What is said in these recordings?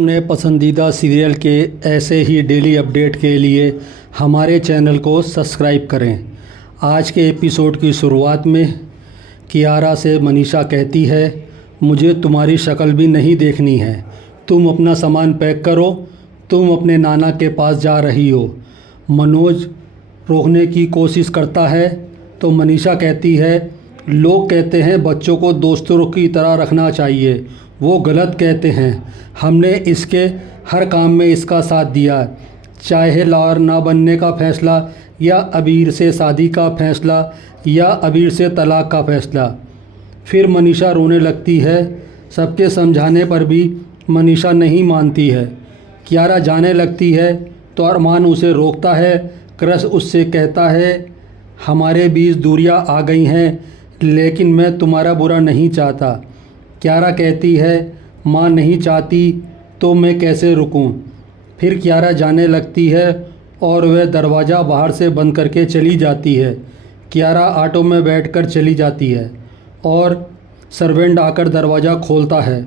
अपने पसंदीदा सीरियल के ऐसे ही डेली अपडेट के लिए हमारे चैनल को सब्सक्राइब करें। आज के एपिसोड की शुरुआत में कियारा से मनीषा कहती है, मुझे तुम्हारी शक्ल भी नहीं देखनी है, तुम अपना सामान पैक करो, तुम अपने नाना के पास जा रही हो। मनोज रोकने की कोशिश करता है तो मनीषा कहती है, लोग कहते हैं बच्चों को दोस्तों की तरह रखना चाहिए, वो गलत कहते हैं। हमने इसके हर काम में इसका साथ दिया, चाहे लॉयर ना बनने का फ़ैसला या अबीर से शादी का फ़ैसला या अबीर से तलाक का फ़ैसला। फिर मनीषा रोने लगती है। सबके समझाने पर भी मनीषा नहीं मानती है। कियारा जाने लगती है तो अरमान उसे रोकता है। क्रश उससे कहता है, हमारे बीच दूरियां आ गई हैं, लेकिन मैं तुम्हारा बुरा नहीं चाहता। कियारा कहती है, माँ नहीं चाहती तो मैं कैसे रुकूं। फिर कियारा जाने लगती है और वह दरवाज़ा बाहर से बंद करके चली जाती है। कियारा ऑटो में बैठकर चली जाती है और सर्वेंट आकर दरवाज़ा खोलता है।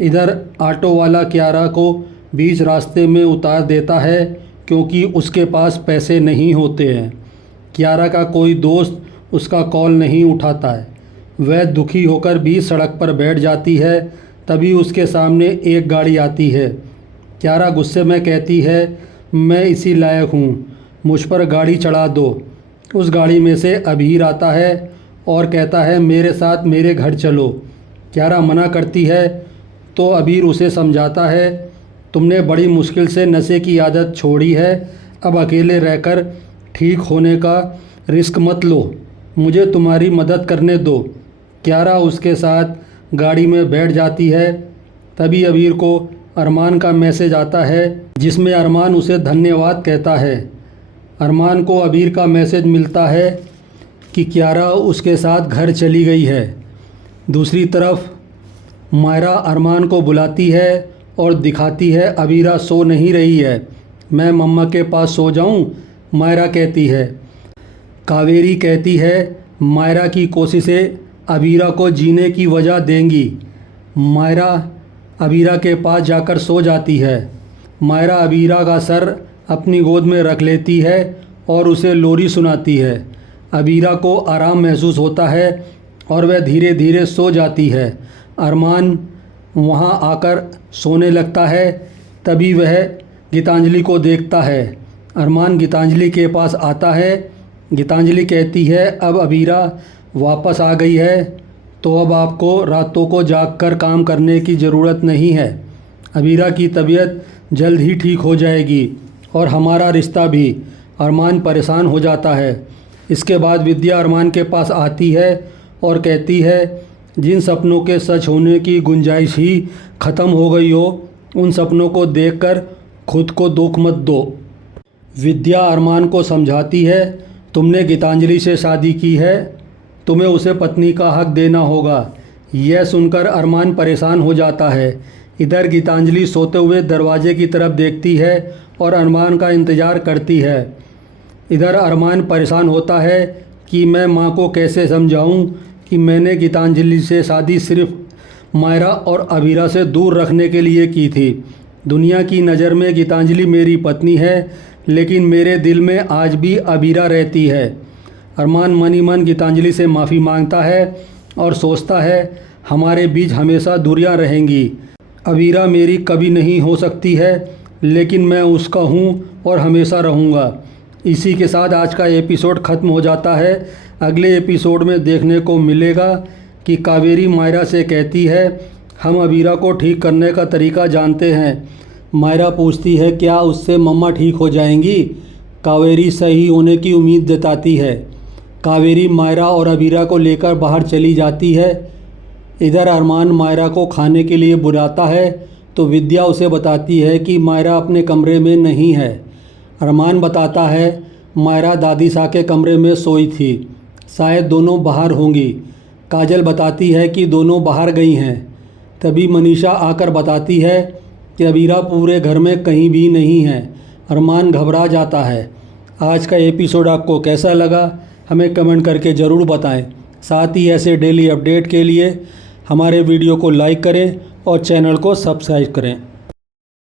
इधर ऑटो वाला कियारा को बीच रास्ते में उतार देता है क्योंकि उसके पास पैसे नहीं होते हैं। कियारा का कोई दोस्त उसका कॉल नहीं उठाता है। वह दुखी होकर बीच सड़क पर बैठ जाती है। तभी उसके सामने एक गाड़ी आती है। कियारा गुस्से में कहती है, मैं इसी लायक हूँ, मुझ पर गाड़ी चढ़ा दो। उस गाड़ी में से अबीर आता है और कहता है, मेरे साथ मेरे घर चलो। कियारा मना करती है तो अबीर उसे समझाता है, तुमने बड़ी मुश्किल से नशे की आदत छोड़ी है, अब अकेले रहकर ठीक होने का रिस्क मत लो, मुझे तुम्हारी मदद करने दो। कियारा उसके साथ गाड़ी में बैठ जाती है। तभी अबीर को अरमान का मैसेज आता है जिसमें अरमान उसे धन्यवाद कहता है। अरमान को अबीर का मैसेज मिलता है कि कियारा उसके साथ घर चली गई है। दूसरी तरफ मायरा अरमान को बुलाती है और दिखाती है अबीरा सो नहीं रही है। मैं मम्मा के पास सो जाऊं? मायरा कहती है। कावेरी कहती है, मायरा की कोशिशें अबीरा को जीने की वजह देंगी। मायरा अबीरा के पास जाकर सो जाती है। मायरा अबीरा का सर अपनी गोद में रख लेती है और उसे लोरी सुनाती है। अबीरा को आराम महसूस होता है और वह धीरे धीरे सो जाती है। अरमान वहां आकर सोने लगता है। तभी वह गीतांजलि को देखता है। अरमान गीतांजलि के पास आता है। गीतांजलि कहती है, अब अबीरा वापस आ गई है तो अब आपको रातों को जागकर काम करने की ज़रूरत नहीं है। अबीरा की तबीयत जल्द ही ठीक हो जाएगी और हमारा रिश्ता भी। अरमान परेशान हो जाता है। इसके बाद विद्या अरमान के पास आती है और कहती है, जिन सपनों के सच होने की गुंजाइश ही ख़त्म हो गई हो, उन सपनों को देखकर खुद को दुख मत दो। विद्या अरमान को समझाती है, तुमने गीतांजलि से शादी की है, तुम्हें उसे पत्नी का हक देना होगा। यह सुनकर अरमान परेशान हो जाता है। इधर गीतांजलि सोते हुए दरवाजे की तरफ देखती है और अरमान का इंतज़ार करती है। इधर अरमान परेशान होता है कि मैं माँ को कैसे समझाऊँ कि मैंने गीतांजलि से शादी सिर्फ मायरा और अबीरा से दूर रखने के लिए की थी। दुनिया की नज़र में गीतांजलि मेरी पत्नी है, लेकिन मेरे दिल में आज भी अबीरा रहती है। अरमान मन ही मन गीतांजलि से माफ़ी मांगता है और सोचता है, हमारे बीच हमेशा दूरियां रहेंगी। अबीरा मेरी कभी नहीं हो सकती है, लेकिन मैं उसका हूँ और हमेशा रहूँगा। इसी के साथ आज का एपिसोड ख़त्म हो जाता है। अगले एपिसोड में देखने को मिलेगा कि कावेरी मायरा से कहती है, हम अबीरा को ठीक करने का तरीका जानते हैं। मायरा पूछती है, क्या उससे मम्मा ठीक हो जाएंगी? कावेरी सही होने की उम्मीद जताती है। कावेरी मायरा और अबीरा को लेकर बाहर चली जाती है। इधर अरमान मायरा को खाने के लिए बुलाता है तो विद्या उसे बताती है कि मायरा अपने कमरे में नहीं है। अरमान बताता है, मायरा दादी सा के कमरे में सोई थी, शायद दोनों बाहर होंगी। काजल बताती है कि दोनों बाहर गई हैं। तभी मनीषा आकर बताती है कि अबीरा पूरे घर में कहीं भी नहीं है। अरमान घबरा जाता है। आज का एपिसोड आपको कैसा लगा हमें कमेंट करके ज़रूर बताएं। साथ ही ऐसे डेली अपडेट के लिए हमारे वीडियो को लाइक करें और चैनल को सब्सक्राइब करें।